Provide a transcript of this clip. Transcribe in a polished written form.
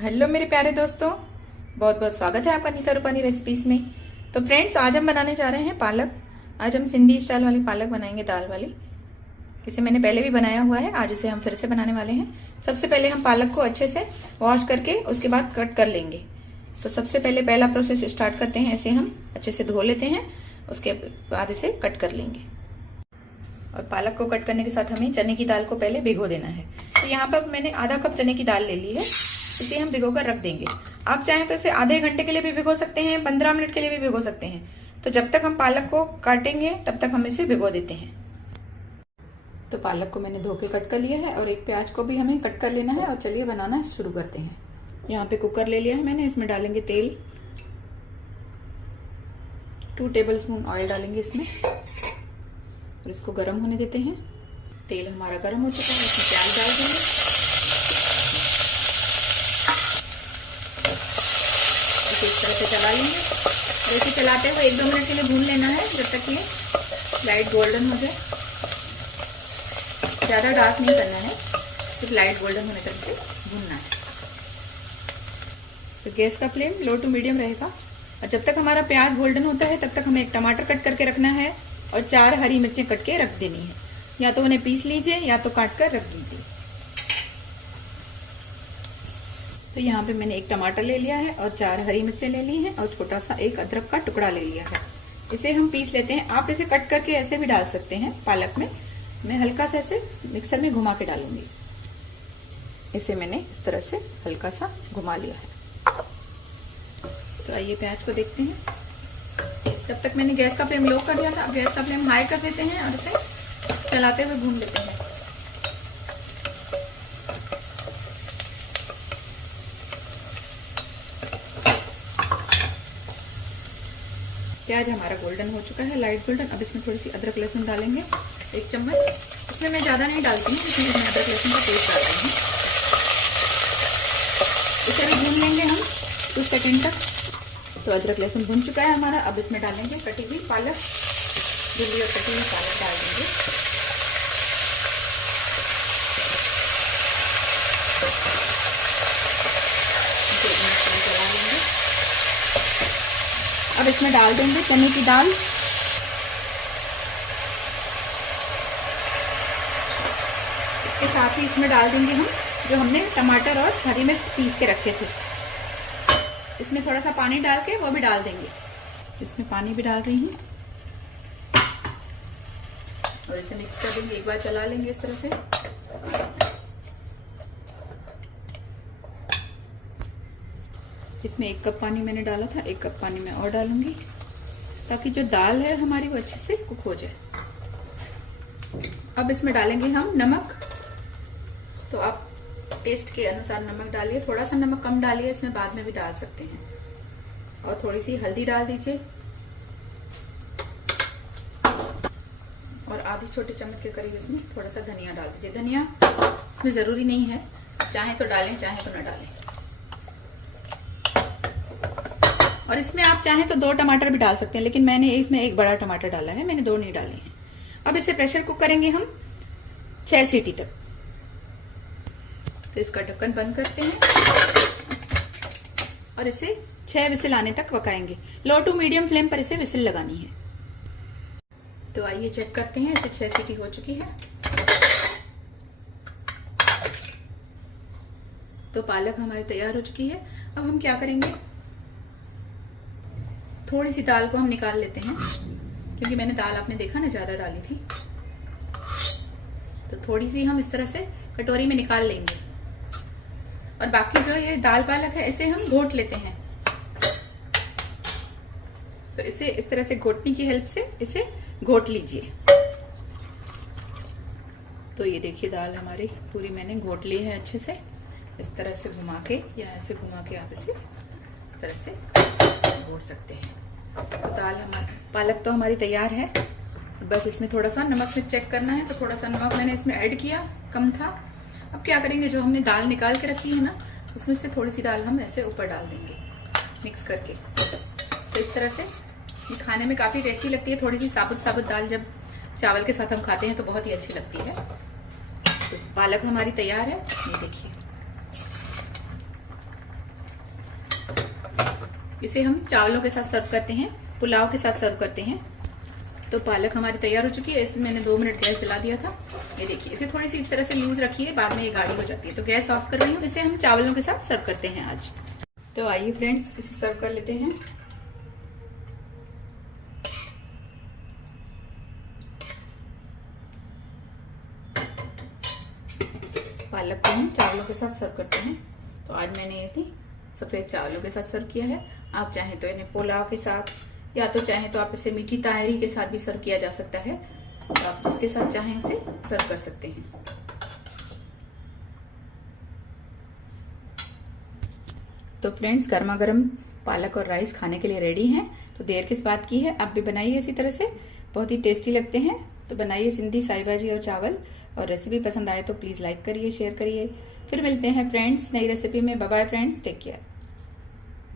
Hello मेरे प्यारे दोस्तों, बहुत बहुत स्वागत है आपका नीता रूपानी रेसिपीज़ में। तो फ्रेंड्स, आज हम बनाने जा रहे हैं पालक। आज हम सिंधी स्टाइल वाली पालक बनाएंगे, दाल वाली। इसे मैंने पहले भी बनाया हुआ है, आज इसे हम फिर से बनाने वाले हैं। सबसे पहले हम पालक को अच्छे से वॉश करके उसके बाद कट कर लेंगे। तो सबसे पहले पहला प्रोसेस स्टार्ट करते हैं। ऐसे हम अच्छे से धो लेते हैं, उसके बाद इसे कट कर लेंगे। और पालक को कट करने के साथ हमें चने की दाल को पहले भिगो देना है। तो यहाँ पर मैंने आधा कप चने की दाल ले ली है, इसे हम भिगो कर रख देंगे। आप चाहें तो इसे आधे घंटे के लिए भी भिगो सकते हैं, 15 मिनट के लिए भी भिगो सकते हैं। तो जब तक हम पालक को काटेंगे तब तक हम इसे भिगो देते हैं। तो पालक को मैंने धो के कट कर लिया है और एक प्याज को भी हमें कट कर लेना है। और चलिए बनाना शुरू करते हैं। यहाँ पे कुकर ले लिया है मैंने, इसमें डालेंगे तेल। 2 टेबलस्पून ऑयल डालेंगे इसमें और इसको गर्म होने देते हैं। तेल हमारा गर्म हो चुका है, इसमें प्याज डाल देंगे। इस तरह से चला लेंगे और इसे चलाते हुए 1-2 मिनट के लिए भून लेना है, जब तक ये लाइट गोल्डन हो जाए। ज़्यादा डार्क नहीं करना है, सिर्फ लाइट गोल्डन होने तक के भूनना है। तो गैस का फ्लेम लो टू मीडियम रहेगा। और जब तक हमारा प्याज गोल्डन होता है तब तक हमें एक टमाटर कट करके रखना है और 4 हरी मिर्चें कट के रख देनी है। या तो उन्हें पीस लीजिए या तो काट कर रख दीजिए। तो यहाँ पे मैंने एक टमाटर ले लिया है और 4 हरी मिर्चें ले ली हैं और छोटा सा एक अदरक का टुकड़ा ले लिया है। इसे हम पीस लेते हैं। आप इसे कट करके ऐसे भी डाल सकते हैं पालक में। मैं हल्का सा ऐसे मिक्सर में घुमा के डालूंगी। इसे मैंने इस तरह से हल्का सा घुमा लिया है। तो आइए प्याज को देखते हैं। तब तक मैंने गैस का फ्लेम लो कर दिया था, अब गैस का फ्लेम हाई कर देते हैं और इसे चलाते हुए भून लेते हैं। प्याज हमारा गोल्डन हो चुका है, लाइट गोल्डन। अब इसमें थोड़ी सी अदरक लहसुन डालेंगे, 1 चम्मच। इसमें मैं ज़्यादा नहीं डालती हूँ, इसमें मैं अदरक लहसुन का पेस्ट डाल रही हूँ। इसे भी भून लेंगे हम 2 सेकेंड तक। तो अदरक लहसुन भून चुका है हमारा। अब इसमें डालेंगे कटी हुई पालक, धुली और कटी हुई पालक डाल देंगे। चला लेंगे। अब इसमें डाल देंगे चने की दाल। इसके साथ ही इसमें डाल देंगे हम जो हमने टमाटर और हरी मिर्च पीस के रखे थे। इसमें थोड़ा सा पानी डाल के वो भी डाल देंगे। इसमें पानी भी डाल रही हूँ और इसे मिक्स कर देंगे। एक बार चला लेंगे इस तरह से। इसमें 1 कप पानी मैंने डाला था, 1 कप पानी मैं और डालूंगी ताकि जो दाल है हमारी वो अच्छे से कुक हो जाए। अब इसमें डालेंगे हम नमक। तो आप टेस्ट के अनुसार नमक डालिए, थोड़ा सा नमक कम डालिए, इसमें बाद में भी डाल सकते हैं। और थोड़ी सी हल्दी डाल दीजिए और आधी छोटे चम्मच के करीब इसमें थोड़ा सा धनिया डाल दीजिए। धनिया इसमें जरूरी नहीं है, चाहे तो डालें चाहे तो ना डालें। और इसमें आप चाहें तो 2 टमाटर भी डाल सकते हैं, लेकिन मैंने इसमें 1 बड़ा टमाटर डाला है, मैंने 2 नहीं डाले हैं। अब इसे प्रेशर कुक करेंगे हम 6 सीटी तक। तो इसका ढक्कन बंद करते हैं और इसे 6 विसिल आने तक पकाएंगे। लो टू मीडियम फ्लेम पर इसे विसिल लगानी है। तो आइए चेक करते हैं, इसे 6 सीटी हो चुकी है। तो पालक हमारी तैयार हो चुकी है। अब हम क्या करेंगे, थोड़ी सी दाल को हम निकाल लेते हैं, क्योंकि मैंने दाल आपने देखा ना ज्यादा डाली थी। तो थोड़ी सी हम इस तरह से कटोरी में निकाल लेंगे और बाकी जो ये दाल पालक है इसे हम घोट लेते हैं। तो इसे इस तरह से घोटने की हेल्प से इसे घोट लीजिए। तो ये देखिए दाल हमारी पूरी मैंने घोट ली है अच्छे से। इस तरह से घुमा के या ऐसे घुमा के आप इसे इस तरह से घोट सकते हैं। तो दाल हमारी पालक तो हमारी तैयार है। बस इसमें थोड़ा सा नमक में चेक करना है, तो थोड़ा सा नमक मैंने इसमें ऐड किया, कम था। अब क्या करेंगे, जो हमने दाल निकाल के रखी है ना, उसमें से थोड़ी सी दाल हम ऐसे ऊपर डाल देंगे मिक्स करके। तो इस तरह से ये खाने में काफ़ी टेस्टी लगती है। थोड़ी सी साबुत दाल जब चावल के साथ हम खाते हैं तो बहुत ही अच्छी लगती है। तो पालक हमारी तैयार है, ये देखिए। इसे हम चावलों के साथ सर्व करते हैं, पुलाव के साथ सर्व करते हैं। तो पालक हमारी तैयार हो चुकी है। इसमें मैंने 2 मिनट गैस जला दिया था। ये देखिए, इसे थोड़ी सी इस तरह से लूज रखिए, बाद में ये गाढ़ी हो जाती है। तो गैस ऑफ कर रही हूँ। इसे हम चावलों के साथ सर्व करते हैं आज। तो आइए फ्रेंड्स, इसे सर्व कर लेते हैं। पालक को हम चावलों के साथ सर्व करते हैं। तो आज मैंने इसे सफ़ेद चावलों के साथ सर्व किया है। आप चाहें तो इन्हें पुलाव के साथ, या तो चाहें तो आप इसे मीठी ताहरी के साथ भी सर्व किया जा सकता है। तो आप जिसके साथ चाहें उसे सर्व कर सकते हैं। तो फ्रेंड्स, गर्मा गर्म पालक और राइस खाने के लिए रेडी हैं। तो देर किस बात की है, आप भी बनाइए इसी तरह से, बहुत ही टेस्टी लगते हैं। तो बनाइए सिंधी साई भाजी और चावल। और रेसिपी पसंद आए तो प्लीज़ लाइक करिए, शेयर करिए। फिर मिलते हैं फ्रेंड्स नई रेसिपी में। Bye bye friends, take care.